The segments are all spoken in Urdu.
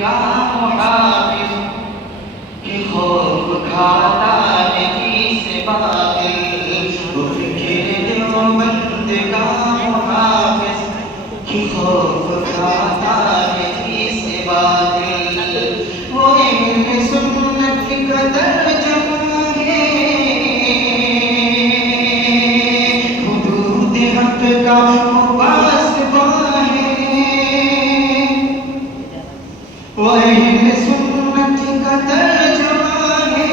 کا محافظ کہ خوف کھاتا نہیں سے باطل، وہ فکر دیوبند کا محافظ کہ خوف کھاتا نہیں سے باطل، وہ اہل سنت کا ترجمہ ہے، حدود حق کا مباصرہ ہے، وہ اہل سنت کا ترجمہ ہے،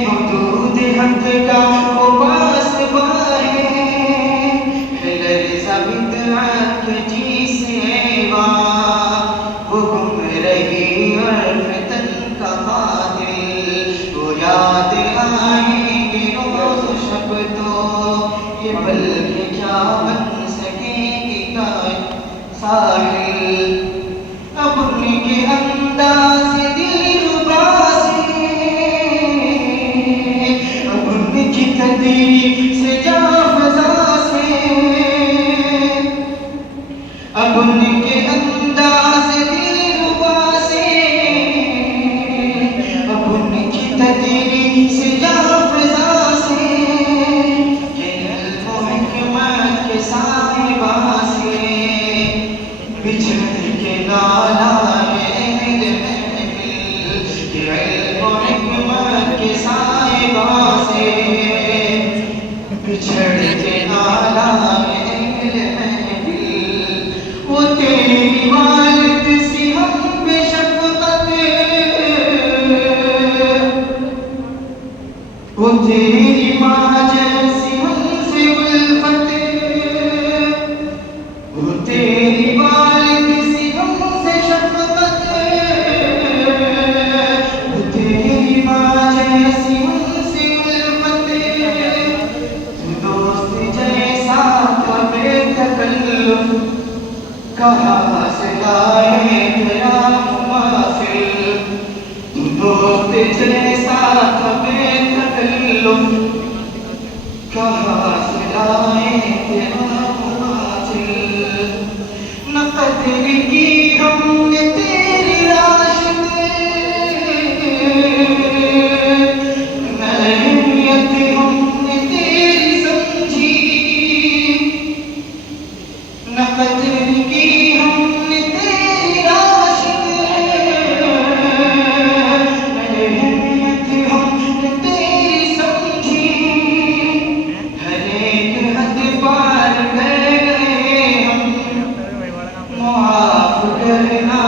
حدود حق کا مباصرہ ہے، لرزہ بدعت کے جی سے ایوان، وہ گم رہی اور فتن کا قاتل، وہ یاد آئیں گے روز و شب تو یہ پل کے کیا بن سکیں گے ساحل، اب ان کے انداز دلربا سے، اب ان کی تدریج سے جا فضا سے، اب ان کے انداز دلربا سے، اب ان کی تدریج سے جا فضا سے، یہ علم و حکمت کے صاحبہ سے، بچھڑ کے نالا اہل محفل، یہ علم و حکمت کے صاحبہ سے، بچھڑ کے نالا اہل محفل، وہ تیری والد سی ہم پہ شفقت، وہ تیری ماں جیسی ہم سے الفت، وہ تیری والد سی ہم سے شفقت، وہ تیری ماں جیسی ہم سے الفت، تو دوست جیسا تھا بے تکلف، کہاں سے لائے تیرا مماثل، تو دوست جیسا تھا بے تکلف، کہاں سے لائے تیرا مماثل، نہ قدر کی ہم نے تیری راشد، نہ اہمیت ہم نے تیری سمجھی، نہ قدر کی ہم نے تیری راشد، نہ اہمیت ہم نے تیری سمجھی، ہر ایک حد پار کر گئے ہم، معاف کرنا